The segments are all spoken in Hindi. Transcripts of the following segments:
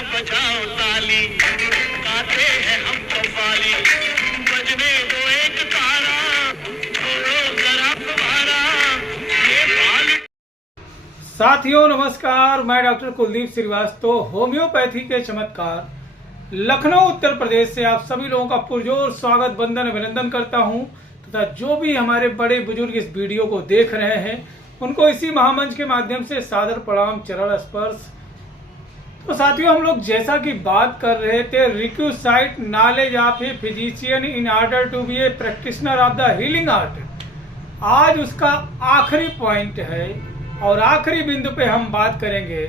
बजाओ ताली, गाते हैं हम कव्वाली, बजने दो एक तारा, छोड़ो जरा तुम्हारा ये बाल। साथियों नमस्कार, मैं डॉक्टर कुलदीप श्रीवास्तव होम्योपैथी के चमत्कार लखनऊ उत्तर प्रदेश से आप सभी लोगों का पुरजोर स्वागत वंदन अभिनंदन करता हूं तथा जो भी हमारे बड़े बुजुर्ग इस वीडियो को देख रहे हैं उनको इसी महामंच के माध्यम से सादर प्रणाम, चरण स्पर्श। तो साथियों, हम लोग जैसा कि बात कर रहे थे requisite knowledge of a physician in order to be a practitioner of the healing art, आज उसका आखिरी पॉइंट है और आखिरी बिंदु पे हम बात करेंगे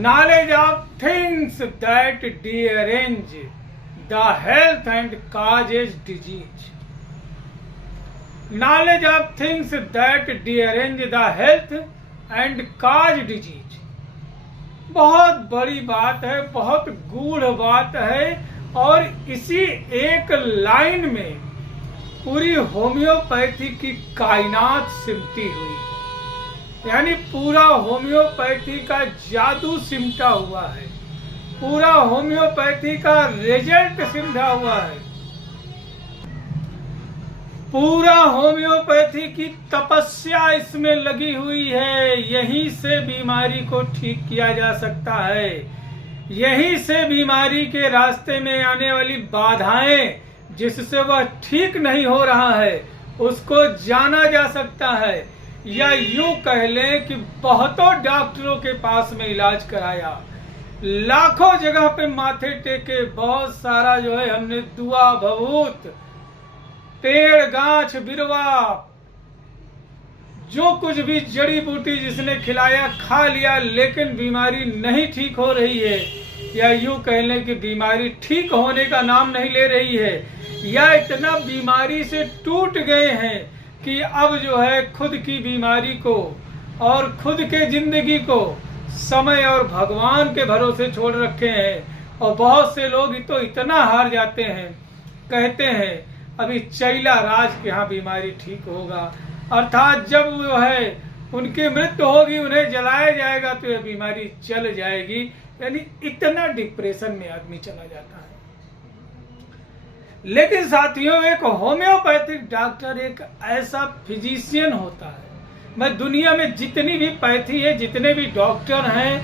knowledge of things that derange the health and causes disease. Knowledge of things that derange the health and cause disease बहुत बड़ी बात है, बहुत गूढ़ बात है और इसी एक लाइन में पूरी होम्योपैथी की कायनात सिमटी हुई, यानी पूरा होम्योपैथी का जादू सिमटा हुआ है, पूरा होम्योपैथी का रिजल्ट सिमटा हुआ है, पूरा होम्योपैथी की तपस्या इसमें लगी हुई है। यहीं से बीमारी को ठीक किया जा सकता है, यहीं से बीमारी के रास्ते में आने वाली बाधाएं जिससे वह ठीक नहीं हो रहा है उसको जाना जा सकता है। या यूं कह लें कि बहुतों डॉक्टरों के पास में इलाज कराया, लाखों जगह पे माथे टेके, बहुत सारा जो है हमने दुआ भभूत, पेड़ गाछ बिरवा, जो कुछ भी जड़ी बूटी जिसने खिलाया खा लिया, लेकिन बीमारी नहीं ठीक हो रही है। या यूं कह लें कि बीमारी ठीक होने का नाम नहीं ले रही है, या इतना बीमारी से टूट गए हैं कि अब जो है खुद की बीमारी को और खुद के जिंदगी को समय और भगवान के भरोसे छोड़ रखे हैं। और बहुत से लोग तो इतना हार जाते हैं, कहते हैं अभी चैला राज के यहाँ बीमारी ठीक होगा, अर्थात जब वो है उनकी मृत्यु होगी, उन्हें जलाया जाएगा तो यह बीमारी चल जाएगी। यानी इतना डिप्रेशन में आदमी चला जाता है। लेकिन साथियों, एक होम्योपैथिक डॉक्टर एक ऐसा फिजिशियन होता है, मैं दुनिया में जितनी भी पैथी है, जितने भी डॉक्टर हैं,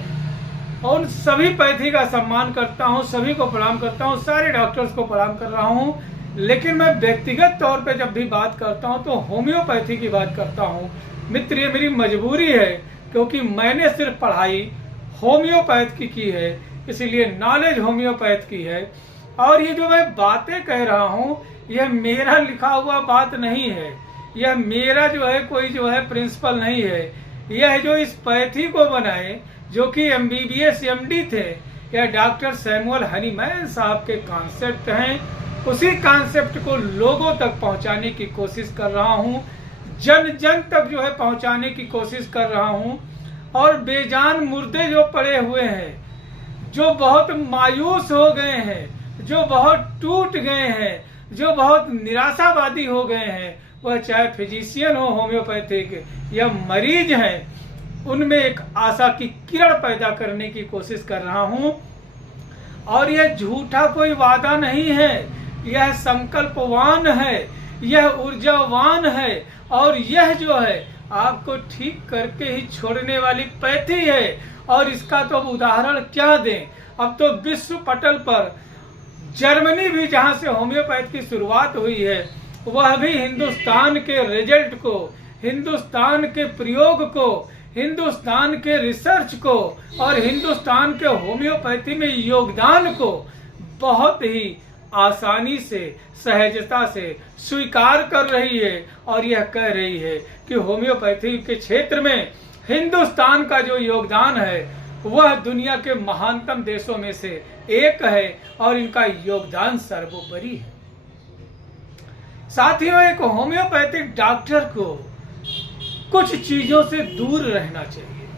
और उन सभी पैथी का सम्मान करता हूं, सभी को प्रणाम करता हूं, सारे डॉक्टर्स को प्रणाम कर रहा हूं। लेकिन मैं व्यक्तिगत तौर पे जब भी बात करता हूं तो होम्योपैथी की बात करता हूं। मित्र, ये मेरी मजबूरी है क्योंकि मैंने सिर्फ पढ़ाई होम्योपैथ की है, इसीलिए नॉलेज होम्योपैथ की है। और ये जो मैं बातें कह रहा हूं यह मेरा लिखा हुआ बात नहीं है, यह मेरा जो है कोई जो है प्रिंसिपल नहीं है। यह जो इस पैथी को बनाए, जो कि MBBS MD थे, यह डॉक्टर सैमुअल हनीमैन साहब के कॉन्सेप्ट हैं। उसी कॉन्सेप्ट को लोगों तक पहुंचाने की कोशिश कर रहा हूं, जन जन तक जो है पहुंचाने की कोशिश कर रहा हूं। और बेजान मुर्दे जो पड़े हुए हैं, जो बहुत मायूस हो गए हैं, जो बहुत टूट गए हैं, जो बहुत निराशावादी हो गए हैं, वह चाहे फिजिशियन हो होम्योपैथिक या मरीज हैं, उनमें एक आशा की किरण पैदा करने की कोशिश कर रहा हूं। और यह झूठा कोई वादा नहीं है, यह संकल्पवान है, यह ऊर्जावान है, और यह जो है आपको ठीक करके ही छोड़ने वाली पैथी है। और इसका तो उदाहरण क्या दें, अब तो विश्व पटल पर जर्मनी भी, जहां से होम्योपैथ की शुरुआत हुई है, वह भी हिंदुस्तान के रिजल्ट को, हिंदुस्तान के प्रयोग को, हिंदुस्तान के रिसर्च को और हिंदुस्तान के होम्योपैथी में योगदान को बहुत ही आसानी से, सहजता से स्वीकार कर रही है। और यह कह रही है कि होम्योपैथी के क्षेत्र में हिंदुस्तान का जो योगदान है वह दुनिया के महानतम देशों में से एक है और इनका योगदान सर्वोपरि है। साथियों, एक होम्योपैथिक डॉक्टर को कुछ चीजों से दूर रहना चाहिए।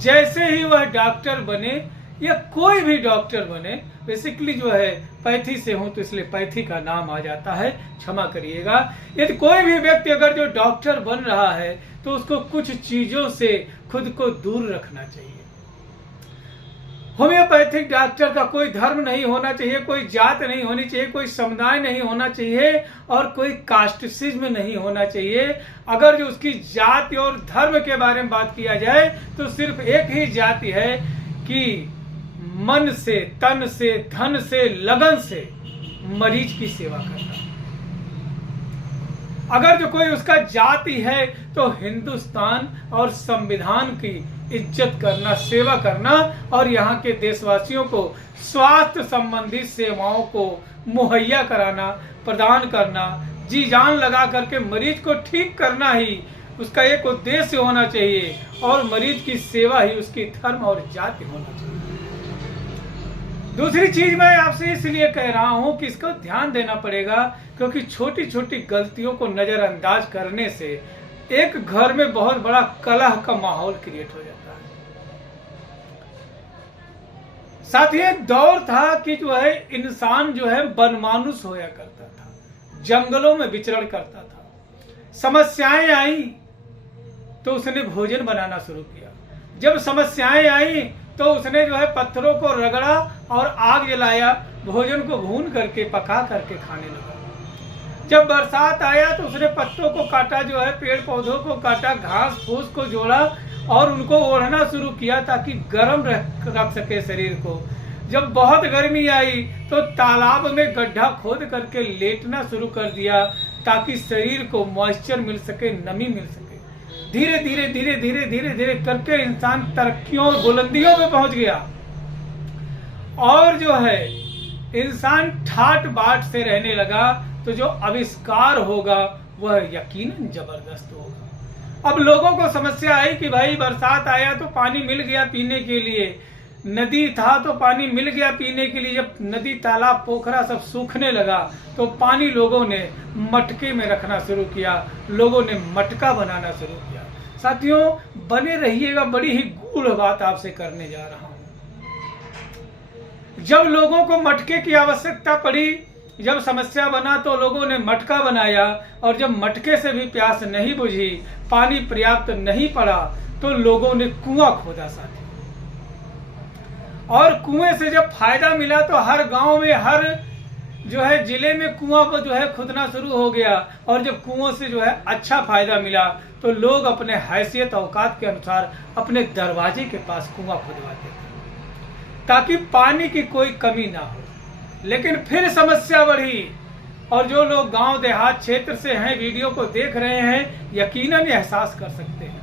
जैसे ही वह डॉक्टर बने या कोई भी डॉक्टर बने, बेसिकली जो है पैथी से हूं तो इसलिए पैथी का नाम आ जाता है, क्षमा करिएगा। यदि कोई भी व्यक्ति अगर जो डॉक्टर बन रहा है तो उसको कुछ चीजों से खुद को दूर रखना चाहिए। होम्योपैथिक डॉक्टर का कोई धर्म नहीं होना चाहिए, कोई जात नहीं होनी चाहिए, कोई समुदाय नहीं होना चाहिए और कोई कास्टिसिज्म नहीं होना चाहिए। अगर जो उसकी जाति और धर्म के बारे में बात किया जाए तो सिर्फ एक ही जाति है कि मन से, तन से, धन से, लगन से मरीज की सेवा करना। अगर जो कोई उसका जाति है तो हिंदुस्तान और संविधान की इज्जत करना, सेवा करना और यहाँ के देशवासियों को स्वास्थ्य संबंधी सेवाओं को मुहैया कराना, प्रदान करना, जी जान लगा करके मरीज को ठीक करना ही उसका एक उद्देश्य होना चाहिए और मरीज की सेवा ही उसकी धर्म और जाति होना चाहिए। दूसरी चीज मैं आपसे इसलिए कह रहा हूं कि इसको ध्यान देना पड़ेगा क्योंकि छोटी छोटी गलतियों को नजरअंदाज करने से एक घर में बहुत बड़ा कलह का माहौल क्रिएट हो जाता है। साथ ही एक दौर था कि जो है इंसान जो है बनमानुस होया करता था, जंगलों में विचरण करता था। समस्याएं आई तो उसने भोजन बनाना शुरू किया। जब समस्याएं आई तो उसने जो है पत्थरों को रगड़ा और आग जलाया, भोजन को भून करके पका करके खाने लगा। जब बरसात आया तो उसने पत्तों को काटा, जो है पेड़ पौधों को काटा, घास फूस को जोड़ा और उनको ओढ़ना शुरू किया ताकि गर्म रख सके शरीर को। जब बहुत गर्मी आई तो तालाब में गड्ढा खोद करके लेटना शुरू कर दिया ताकि शरीर को मॉइस्चर मिल सके, नमी मिल सके। धीरे धीरे धीरे धीरे धीरे धीरे करके इंसान तरक्कियों और बुलंदियों में पहुंच गया और जो है इंसान ठाट बाट से रहने लगा तो जो आविष्कार होगा वह यकीनन जबरदस्त होगा। अब लोगों को समस्या आई कि भाई बरसात आया तो पानी मिल गया पीने के लिए, नदी था तो पानी मिल गया पीने के लिए। जब नदी, तालाब, पोखरा सब सूखने लगा तो पानी लोगों ने मटके में रखना शुरू किया, लोगों ने मटका बनाना शुरू किया। साथियों बने रहिएगा, बड़ी ही गूढ़ बात आपसे करने जा रहा हूं। जब लोगों को मटके की आवश्यकता पड़ी, जब समस्या बना तो लोगों ने मटका बनाया और जब मटके से भी प्यास नहीं बुझी, पानी पर्याप्त नहीं पड़ा तो लोगों ने कुआं खोदा साथी। और कुएं से जब फायदा मिला तो हर गांव में, हर जो है जिले में कुआं जो है खुदना शुरू हो गया और जब कुओं से जो है अच्छा फायदा मिला तो लोग अपने हैसियत औकात के अनुसार अपने दरवाजे के पास कुआं खुदवाते थे ताकि पानी की कोई कमी ना हो। लेकिन फिर समस्या बढ़ी और जो लोग गांव देहात क्षेत्र से हैं, वीडियो को देख रहे हैं, यकीनन एहसास कर सकते हैं।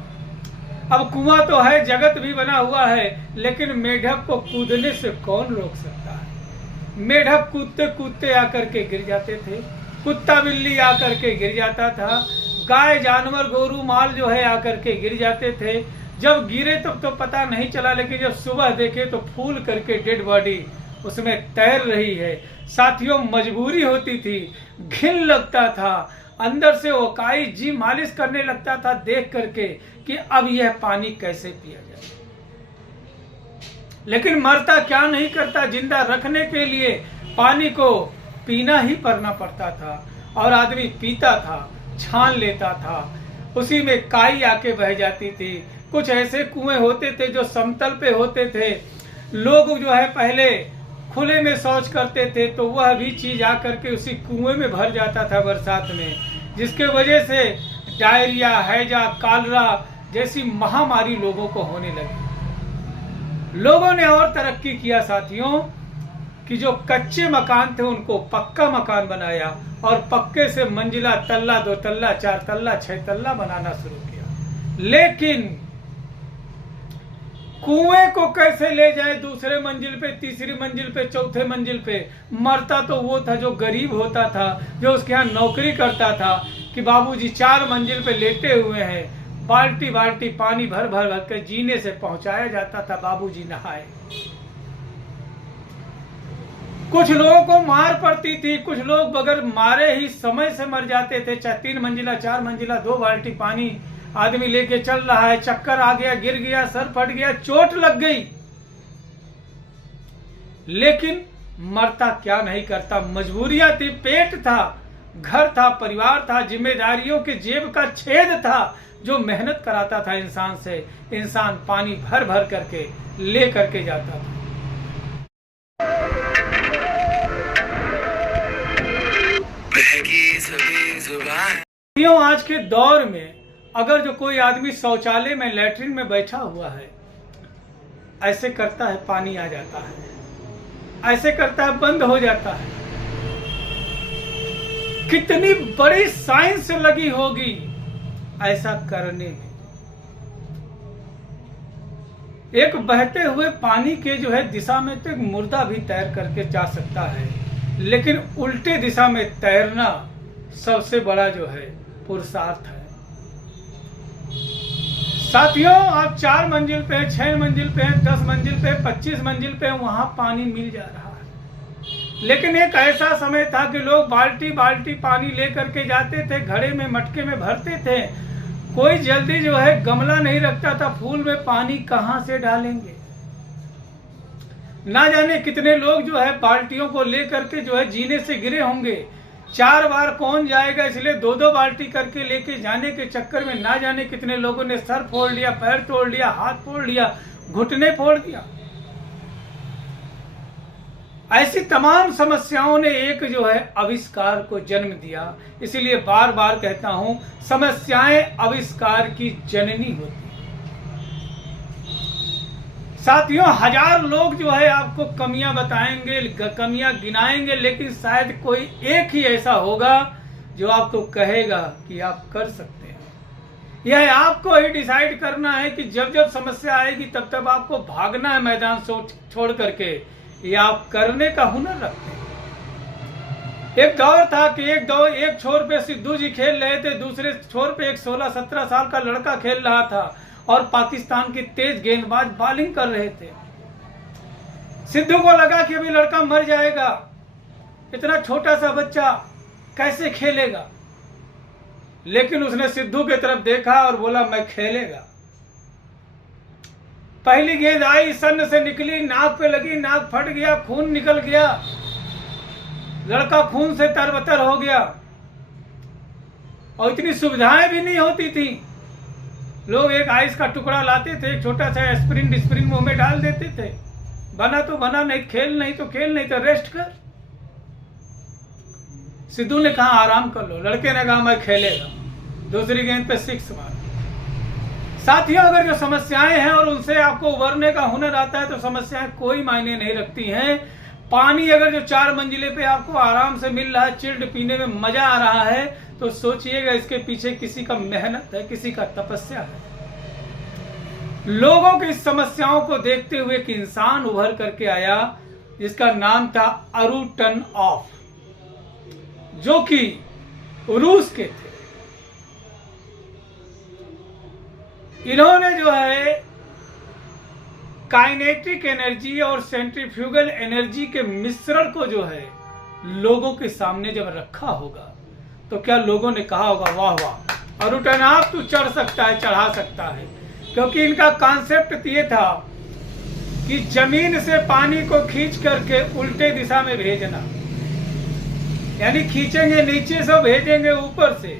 अब कुआं तो है, जगत भी बना हुआ है, लेकिन मेढक को कूदने से कौन रोक सकता है। मेढक कूदते कूदते आकर के गिर जाते थे, कुत्ता बिल्ली आकर के गिर जाता था, गाय जानवर गोरू माल जो है आकर के गिर जाते थे। जब गिरे तब तो पता नहीं चला, लेकिन जब सुबह देखे तो फूल करके डेड बॉडी उसमें तैर रही है। साथियों मजबूरी होती थी, घिन लगता था, अंदर से ओकाई जी मालिश करने लगता था देख करके कि अब यह पानी कैसे पिया जाए। लेकिन मरता क्या नहीं करता, जिंदा रखने के लिए पानी को पीना ही पड़ना पड़ता था और आदमी पीता था, छान लेता था, उसी में काई आके बह जाती थी। कुछ ऐसे कुएं होते थे जो समतल पे होते थे, लोग जो है पहले खुले में शौच करते थे तो वह भी चीज आकर के उसी कुएं में भर जाता था बरसात में, जिसके वजह से डायरिया, हैजा, कालरा जैसी महामारी लोगों को होने लगी। लोगों ने और तरक्की किया साथियों कि जो कच्चे मकान थे उनको पक्का मकान बनाया और पक्के से मंजिला, तल्ला, 2 तल्ला, 4 तल्ला, 6 तल्ला बनाना शुरू किया। लेकिन कुएं को कैसे ले जाए दूसरे मंजिल पे, तीसरी मंजिल पे, चौथे मंजिल पे। मरता तो वो था जो गरीब होता था, जो उसके यहाँ नौकरी करता था कि बाबूजी 4 मंजिल पे लेटे हुए हैं, बाल्टी बाल्टी पानी भर भर भर कर जीने से पहुंचाया जाता था, बाबूजी नहाए। कुछ लोगों को मार पड़ती थी, कुछ लोग बगैर मारे ही समय से मर जाते थे। 3 मंजिला, 4 मंजिला, 2 बाल्टी पानी आदमी लेके चल रहा है, चक्कर आ गया, गिर गया, सर फट गया, चोट लग गई, लेकिन मरता क्या नहीं करता। मजबूरियां थी, पेट था, घर था, परिवार था, जिम्मेदारियों के जेब का छेद था जो मेहनत कराता था इंसान से। इंसान पानी भर भर करके ले करके जाता था। क्यों आज के दौर में अगर जो कोई आदमी शौचालय में लैट्रिन में बैठा हुआ है, ऐसे करता है पानी आ जाता है, ऐसे करता है बंद हो जाता है। कितनी बड़ी साइंस लगी होगी ऐसा करने में। एक बहते हुए पानी के जो है दिशा में तो एक मुर्दा भी तैर करके जा सकता है, लेकिन उल्टे दिशा में तैरना सबसे बड़ा जो है पुरुषार्थ है। साथियों, आप 4 मंजिल पे, 6 मंजिल पे, 10 मंजिल पे, 25 मंजिल पे, वहां पानी मिल जा रहा है। लेकिन एक ऐसा समय था कि लोग बाल्टी बाल्टी पानी लेकर के जाते थे, घड़े में मटके में भरते थे। कोई जल्दी जो है गमला नहीं रखता था, फूल में पानी कहां से डालेंगे। ना जाने कितने लोग जो है बाल्टियों को लेकर के जो है जीने से गिरे होंगे। 4 बार कौन जाएगा, इसलिए 2-2 बाल्टी करके लेके जाने के चक्कर में ना जाने कितने लोगों ने सर फोड़ लिया, पैर तोड़ लिया, हाथ फोड़ लिया, घुटने फोड़ दिया। ऐसी तमाम समस्याओं ने एक जो है आविष्कार को जन्म दिया। इसीलिए बार बार कहता हूं, समस्याएं आविष्कार की जननी होती है। साथियों, 1000 लोग जो है आपको कमियां बताएंगे, कमियां गिनाएंगे, लेकिन शायद कोई एक ही ऐसा होगा जो आपको कहेगा कि आप कर सकते हैं। यह आपको ही डिसाइड करना है कि जब जब समस्या आएगी तब तब आपको भागना है मैदान छोड़ करके, या आप करने का हुनर रखते हैं। एक दौर था कि एक छोर पे सिद्धू जी खेल रहे थे, दूसरे छोर पे एक 16-17 साल का लड़का खेल रहा था और पाकिस्तान के तेज गेंदबाज बॉलिंग कर रहे थे। सिद्धू को लगा कि अभी लड़का मर जाएगा, इतना छोटा सा बच्चा कैसे खेलेगा। लेकिन उसने सिद्धू की तरफ देखा और बोला मैं खेलेगा। पहली गेंद आई, सन से निकली, नाक पे लगी, नाक फट गया, खून निकल गया, लड़का खून से तरबतर हो गया। और इतनी सुविधाएं भी नहीं होती थी। लोग एक आइस का टुकड़ा लाते थे, छोटा सा एस्पिरिन मुंह में डाल देते थे, बना तो बना, नहीं खेल, नहीं तो खेल, नहीं तो रेस्ट कर। सिद्धू ने कहा आराम कर लो, लड़के ने कहा मैं खेलेगा। दूसरी गेंद पे 6 मार। साथियों, अगर जो समस्याएं हैं और उनसे आपको उबरने का हुनर आता है तो समस्याएं कोई मायने नहीं रखती हैं। पानी अगर जो 4 मंजिले पे आपको आराम से मिल रहा है, चिल्ड पीने में मजा आ रहा है, तो सोचिएगा इसके पीछे किसी का मेहनत है, किसी का तपस्या है। लोगों की समस्याओं को देखते हुए एक इंसान उभर करके आया जिसका नाम था अरुटनऑफ, जो कि रूस के थे। इन्होंने जो है काइनेटिक एनर्जी और सेंट्रीफ्यूगल एनर्जी के मिश्रण को जो है लोगों के सामने जब रखा होगा तो क्या लोगों ने कहा होगा वाह वाह अरुटनऑफ तू चढ़ सकता है, चढ़ा सकता है। क्योंकि इनका कॉन्सेप्ट ये था कि जमीन से पानी को खींच करके उल्टे दिशा में भेजना, यानी खींचेंगे नीचे से भेजेंगे ऊपर से।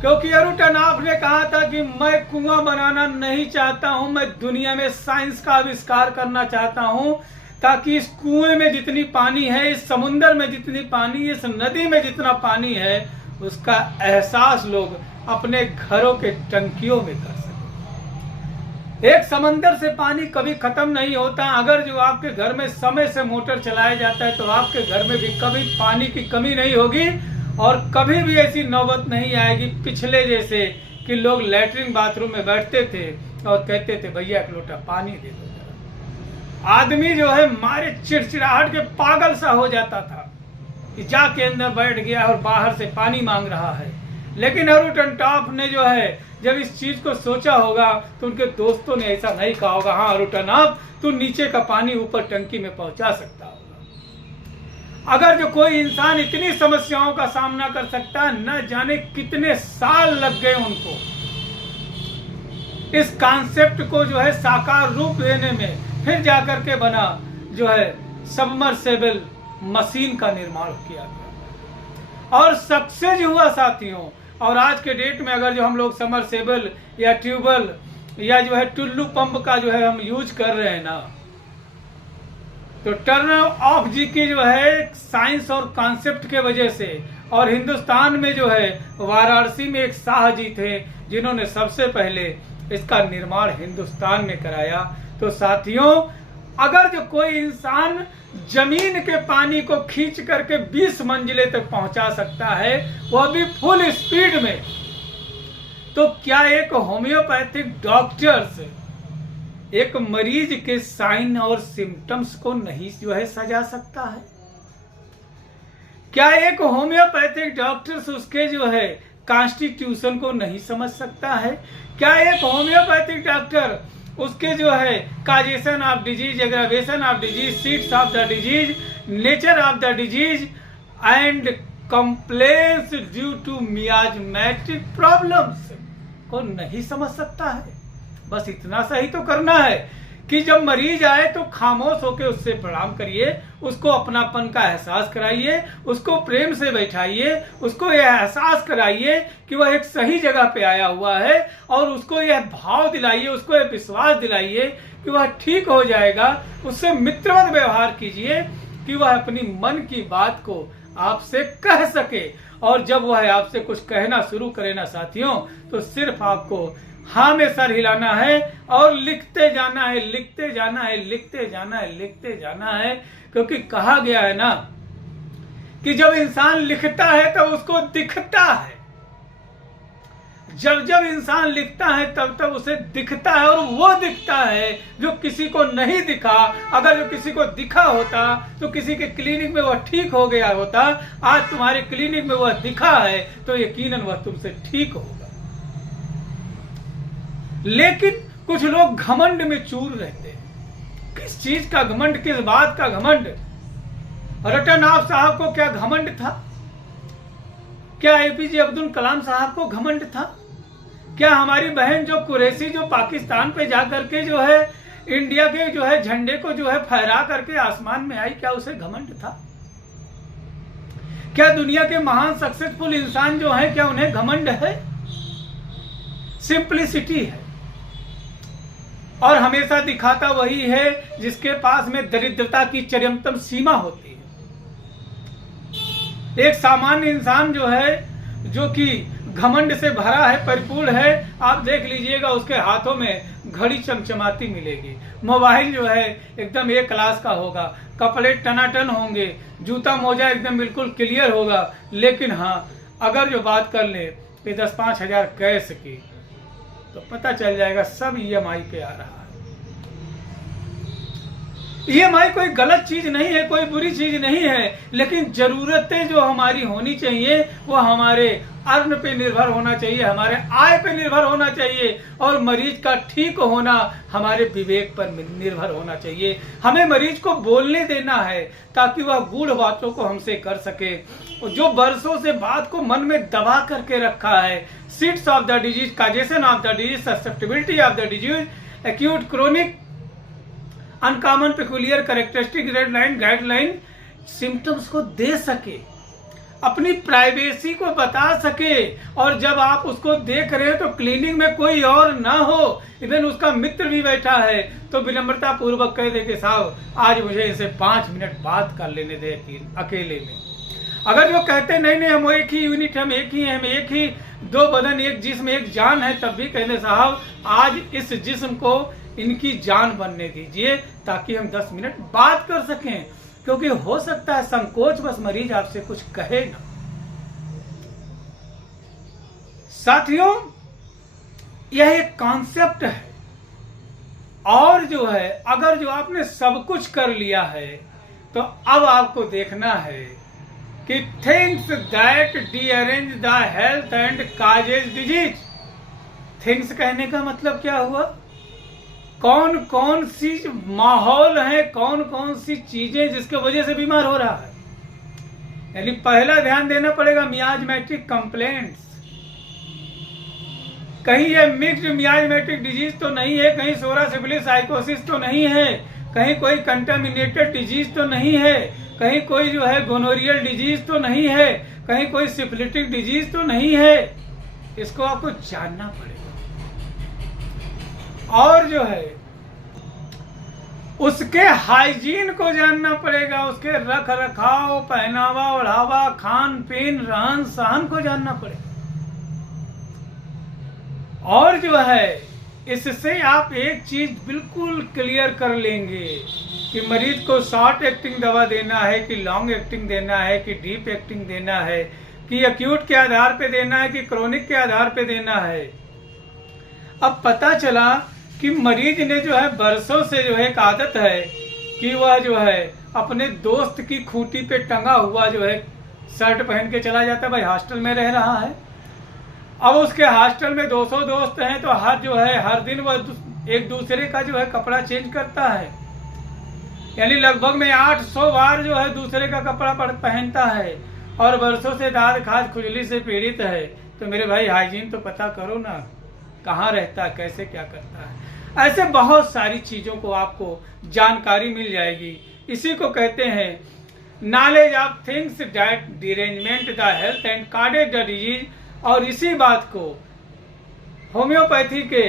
क्योंकि अरुटनऑफ ने कहा था कि मैं कुआं बनाना नहीं चाहता हूं, मैं दुनिया में साइंस का आविष्कार करना चाहता हूं, ताकि इस कुएं में जितनी पानी है, इस समुद्र में जितनी पानी, इस नदी में जितना पानी है, उसका एहसास लोग अपने घरों के टंकियों में कर सके। एक समंदर से पानी कभी खत्म नहीं होता। अगर जो आपके घर में समय से मोटर चलाया जाता है तो आपके घर में भी कभी पानी की कमी नहीं होगी और कभी भी ऐसी नौबत नहीं आएगी पिछले जैसे कि लोग लैट्रिन बाथरूम में बैठते थे और कहते थे भैया एक लोटा पानी दे दो जरा। आदमी जो है मारे चिड़चिड़ाहट के पागल सा हो जाता था कि जाके अंदर बैठ गया और बाहर से पानी मांग रहा है। लेकिन अरुटनऑफ ने जो है जब इस चीज को सोचा होगा तो उनके दोस्तों ने ऐसा नहीं कहा होगा हाँ अरुटनऑफ तू नीचे का पानी ऊपर टंकी में पहुंचा सकता होगा। अगर जो कोई इंसान इतनी समस्याओं का सामना कर सकता है, न जाने कितने साल लग गए उनको इस कॉन्सेप्ट को जो है साकार रूप देने में, फिर जाकर के बना जो है सबमर्सिबल मशीन का निर्माण किया गया और सक्सेस हुआ साथियों। और आज के डेट में अगर जो हम लोग सबमर्सिबल या ट्यूबवेल या जो है टुल्लू पंप का जो है हम यूज कर रहे हैं ना, तो टर्नऑफ जी की जो है साइंस और कॉन्सेप्ट के वजह से और हिंदुस्तान में जो है वाराणसी में एक शाह जी थे जिन्होंने सबसे पहले इसका निर्माण हिंदुस्तान में कराया। तो साथियों, अगर जो कोई इंसान जमीन के पानी को खींच करके 20 मंजिले तक पहुंचा सकता है, वह भी फुल स्पीड में, तो क्या एक होम्योपैथिक डॉक्टर्स एक मरीज के साइन और सिम्टम्स को नहीं जो है सजा सकता है? क्या एक होम्योपैथिक डॉक्टर्स उसके जो है कॉन्स्टिट्यूशन को नहीं समझ सकता है? क्या एक होम्योपैथिक डॉक्टर उसके जो है causation of disease, aggravation of disease, seats of the disease, nature of the disease and complaints due to miasmatic problems को नहीं समझ सकता है? बस इतना सही तो करना है कि जब मरीज आए तो खामोश होकर उससे प्रणाम करिए, उसको अपनापन का एहसास कराइए, उसको प्रेम से बैठाइए, उसको यह एहसास कराइए कि वह एक सही जगह पे आया हुआ है, और उसको यह भाव दिलाइए, उसको यह विश्वास दिलाइए कि वह ठीक हो जाएगा। उससे मित्रवत व्यवहार कीजिए कि वह अपनी मन की बात को आपसे कह सके। और जब वह आपसे कुछ कहना शुरू करे ना साथियों, तो सिर्फ आपको हाँ में सर हिलाना है और लिखते जाना है, लिखते जाना है, लिखते जाना है, लिखते जाना है। क्योंकि कहा गया है ना कि जब इंसान लिखता है तब उसको दिखता है, जब जब इंसान लिखता है तब तब उसे दिखता है, और वो दिखता है जो किसी को नहीं दिखा। अगर जो किसी को दिखा होता तो किसी के क्लिनिक में वह ठीक हो गया होता। आज तुम्हारे क्लिनिक में वह दिखा है तो यकीनन वह तुमसे ठीक होगा। लेकिन कुछ लोग घमंड में चूर रहते हैं। किस चीज का घमंड, किस बात का घमंड? रतननाथ साहब को क्या घमंड था? क्या एपीजे अब्दुल कलाम साहब को घमंड था? क्या हमारी बहन जो कुरैशी जो पाकिस्तान पे जाकर के जो है इंडिया के जो है झंडे को जो है फहरा करके आसमान में आई, क्या उसे घमंड था? क्या दुनिया के महान सक्सेसफुल इंसान जो है क्या उन्हें घमंड है? सिंप्लिसिटी है। और हमेशा दिखाता वही है जिसके पास में दरिद्रता की चरमतम सीमा होती है। एक सामान्य इंसान जो है, जो कि घमंड से भरा है, परिपूर्ण है, आप देख लीजिएगा उसके हाथों में घड़ी चमचमाती मिलेगी, मोबाइल जो है एकदम एक क्लास का होगा, कपड़े टनाटन होंगे, जूता मोजा एकदम बिल्कुल क्लियर होगा। लेकिन हाँ, अगर जो बात कर ले 10-5 हजार कैश की, तो पता चल जाएगा सब EMI पे आ रहा है। EMI कोई गलत चीज नहीं है, कोई बुरी चीज नहीं है, लेकिन जरूरतें जो हमारी होनी चाहिए वो हमारे अर्न पे निर्भर होना चाहिए, हमारे आय पे निर्भर होना चाहिए, और मरीज का ठीक होना हमारे विवेक पर निर्भर होना चाहिए। हमें मरीज को बोलने देना है ताकि वह गूढ़ बातों को हमसे कर सके। जो बरसों से बात को मन में दबा करके रखा है, seats of the disease, causation of the disease, susceptibility of the disease, acute, chronic, uncommon, peculiar, characteristic, red line, guideline, symptoms को दे सके, अपनी प्राइवेसी को बता सके। और जब आप उसको देख रहे हैं तो क्लिनिक में कोई और ना हो, इवन उसका मित्र भी बैठा है, तो विनम्रता पूर्वक कह दे कि साहब आज मुझे इसे 5 मिनट बात कर लेने दे अकेले में। अगर जो कहते नहीं हम एक ही यूनिट, हम एक ही हैं, हम एक ही, 2 बदन, एक जिस्म, एक जान है, तब भी कहने साहब आज इस जिस्म को इनकी जान बनने दीजिए ताकि हम 10 मिनट बात कर सकें। क्योंकि हो सकता है संकोच बस मरीज आपसे कुछ कहे ना। साथियों, यह एक कॉन्सेप्ट है, और जो है अगर जो आपने सब कुछ कर लिया है तो अब आपको देखना है कि things that derange the health and causes disease. Things कहने का मतलब क्या हुआ? कौन कौन सी माहौल है, कौन कौन सी चीजें जिसके वजह से बीमार हो रहा है। यानी पहला ध्यान देना पड़ेगा मियाजमेटिक कंप्लेंट्स। कहीं ये मिक्स्ड मियाजमेटिक डिजीज तो नहीं है, कहीं सोरा सिफिलिस साइकोसिस तो नहीं है, कहीं कोई कंटामिनेटेड डिजीज तो नहीं है, कहीं कोई जो है गोनोरियल डिजीज तो नहीं है, कहीं कोई सिफिलिटिक डिजीज तो नहीं है। इसको आपको जानना पड़ेगा। और जो है उसके हाइजीन को जानना पड़ेगा, उसके रख रखाव, पहनावा ओढ़ावा, खान पीन, रहन सहन को जानना पड़ेगा। और जो है इससे आप एक चीज बिल्कुल क्लियर कर लेंगे कि मरीज को शॉर्ट एक्टिंग दवा देना है कि लॉन्ग एक्टिंग देना है कि डीप एक्टिंग देना है कि एक्यूट के आधार पे देना है कि क्रोनिक के आधार पे देना है। अब पता चला कि मरीज ने जो है बरसों से जो है एक आदत है कि वह जो है अपने दोस्त की खूंटी पे टंगा हुआ जो है शर्ट पहन के चला जाता है। भाई हॉस्टल में रह रहा है, अब उसके हॉस्टल में 200 दोस्त हैं तो हर दिन वह एक दूसरे का जो है कपड़ा चेंज करता है, यानी लगभग में 800 बार जो है दूसरे का कपड़ा पहनता है और बरसों से दाद खाज खुजली से पीड़ित है। तो मेरे भाई हाइजीन तो पता करो ना, कहाँ रहता है, कैसे क्या करता है। ऐसे बहुत सारी चीजों को आपको जानकारी मिल जाएगी। इसी को कहते हैं knowledge of things that derangement the health and cardiac the disease. और इसी बात को होम्योपैथी के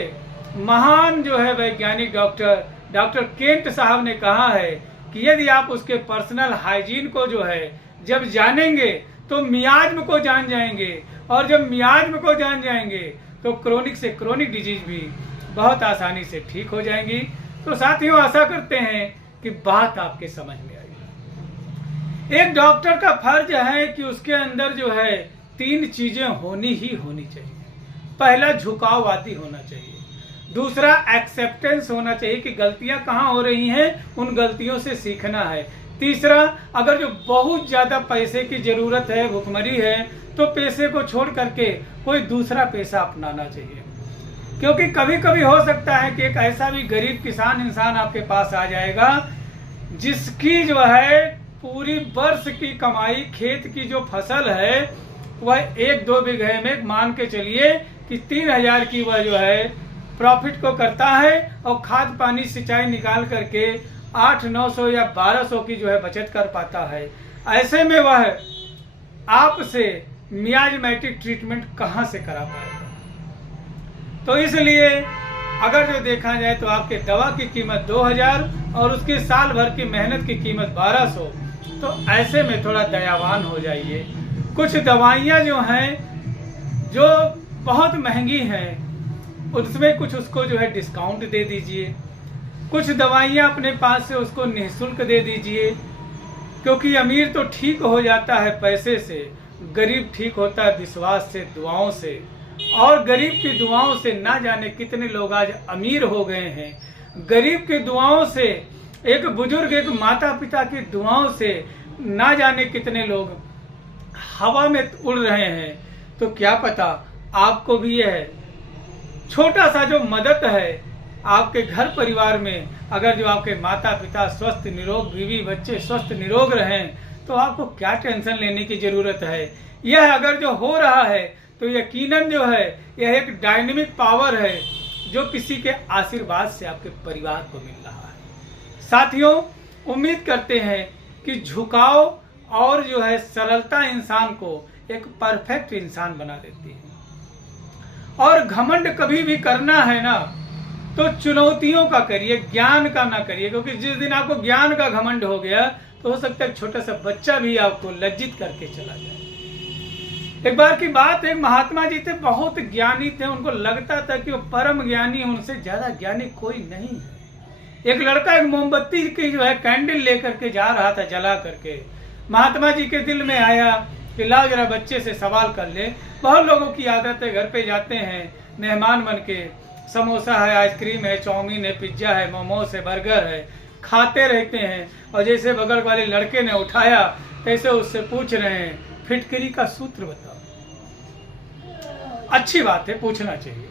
महान जो है वैज्ञानिक डॉक्टर केंट साहब ने कहा है कि यदि आप उसके पर्सनल हाइजीन को जो है जब जानेंगे तो मियाज्म को जान जाएंगे, और जब मियाज्म को जान जाएंगे तो क्रोनिक से क्रोनिक डिजीज भी बहुत आसानी से ठीक हो जाएंगी। तो साथियों आशा करते हैं कि बात आपके समझ में आई। एक डॉक्टर का फर्ज है कि उसके अंदर जो है 3 चीजें होनी ही होनी चाहिए। पहला झुकाववादी होना चाहिए, दूसरा एक्सेप्टेंस होना चाहिए कि गलतियां कहाँ हो रही हैं, उन गलतियों से सीखना है। तीसरा, अगर जो बहुत ज्यादा पैसे की जरूरत है, भुखमरी है, तो पैसे को छोड़ करके कोई दूसरा पेशा अपनाना चाहिए। क्योंकि कभी कभी हो सकता है कि एक ऐसा भी गरीब किसान इंसान आपके पास आ जाएगा जिसकी जो है पूरी वर्ष की कमाई, खेत की जो फसल है वह 1-2 बीघे में मान के चलिए कि 3000 की वह जो है प्रॉफिट को करता है और खाद पानी सिंचाई निकाल करके 800-900 या 1200 की जो है बचत कर पाता है। ऐसे में वह आपसे मियाज्मेटिक ट्रीटमेंट कहां से करा पाएगा। तो इसलिए अगर जो देखा जाए तो आपके दवा की कीमत 2000 और उसकी साल भर की मेहनत की कीमत 1200, तो ऐसे में थोड़ा दयावान हो जाइए। कुछ दवाइयाँ जो हैं जो बहुत महंगी हैं उसमें कुछ उसको जो है डिस्काउंट दे दीजिए, कुछ दवाइयाँ अपने पास से उसको निःशुल्क दे दीजिए। क्योंकि अमीर तो ठीक हो जाता है पैसे से, गरीब ठीक होता है विश्वास से, दुआओं से। और गरीब की दुआओं से ना जाने कितने लोग आज अमीर हो गए हैं। गरीब की दुआओं से, एक बुजुर्ग, एक माता पिता की दुआओं से ना जाने कितने लोग हवा में उड़ रहे हैं। तो क्या पता आपको भी यह छोटा सा जो मदद है आपके घर परिवार में, अगर जो आपके माता पिता स्वस्थ निरोग, बीवी बच्चे स्वस्थ निरोग रहें, तो आपको क्या टेंशन लेने की जरूरत है। यह अगर जो हो रहा है तो यकीनन जो है यह एक डायनेमिक पावर है जो किसी के आशीर्वाद से आपके परिवार को मिल रहा है। साथियों, उम्मीद करते हैं कि झुकाव और जो है सरलता इंसान को एक परफेक्ट इंसान बना देती है। और घमंड कभी भी करना है ना तो चुनौतियों का करिए, ज्ञान का ना करिए। क्योंकि जिस दिन आपको ज्ञान का घमंड हो गया तो हो सकता है छोटा सा बच्चा भी आपको लज्जित करके चला जाए। एक बार की बात है, महात्मा जी थे, बहुत ज्ञानी थे, उनको लगता था कि वो परम ज्ञानी, उनसे ज्यादा ज्ञानी कोई नहीं है। एक लड़का एक मोमबत्ती की जो है कैंडल लेकर के जा रहा था जला करके। महात्मा जी के दिल में आया कि लाओ जरा बच्चे से सवाल कर ले। बहुत लोगों की आदत है, घर पे जाते हैं मेहमान बन के, समोसा है, आइसक्रीम है, चाउमीन है, पिज्जा है, मोमोज है, बर्गर है, खाते रहते हैं। और जैसे बगल वाले लड़के ने उठाया तैसे उससे पूछ रहे हैं फिटकरी का सूत्र बताओ। अच्छी बात है, पूछना चाहिए,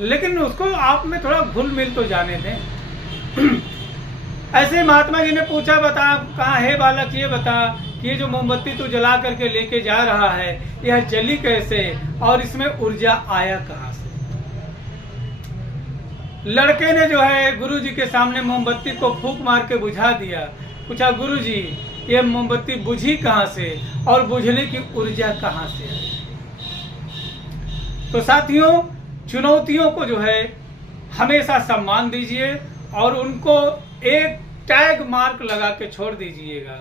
लेकिन उसको आप में थोड़ा घुल मिल तो जाने दें। ऐसे महात्मा जी ने पूछा, बता कहाँ है बालक, ये बता कि ये जो मोमबत्ती तू जला करके लेके जा रहा है यह जली कैसे और इसमें ऊर्जा आया कहाँ से। लड़के ने जो है गुरुजी के सामने मोमबत्ती को फूंक मार के बुझा दिया। पूछा, गुरुजी ये मोमबत्ती बुझी कहाँ से और बुझने की ऊर्जा कहाँ से है। तो साथियों, चुनौतियों को जो है हमेशा सम्मान दीजिए और उनको एक टैग मार्क लगा के छोड़ दीजिएगा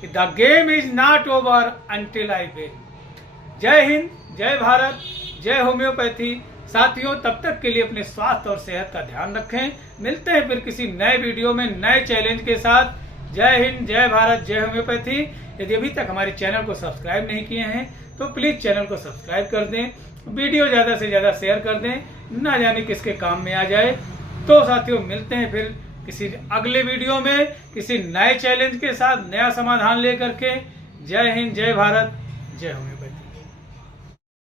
कि the game is not over until I win. जय हिंद, जय भारत, जय होम्योपैथी। साथियों, तब तक के लिए अपने स्वास्थ्य और सेहत का ध्यान रखें। मिलते हैं फिर किसी नए वीडियो में नए चैलेंज के साथ। जय हिंद, जय भारत, जय होम्योपैथी। यदि अभी तक हमारे चैनल को सब्सक्राइब नहीं किए हैं तो प्लीज चैनल को सब्सक्राइब कर दें, वीडियो ज़्यादा से ज़्यादा शेयर कर दें, ना जाने किसके काम में आ जाए। तो साथियों, मिलते हैं फिर किसी अगले वीडियो में किसी नए चैलेंज के साथ, नया समाधान लेकर के। जय हिंद, जय भारत, जय होम्योपैथी।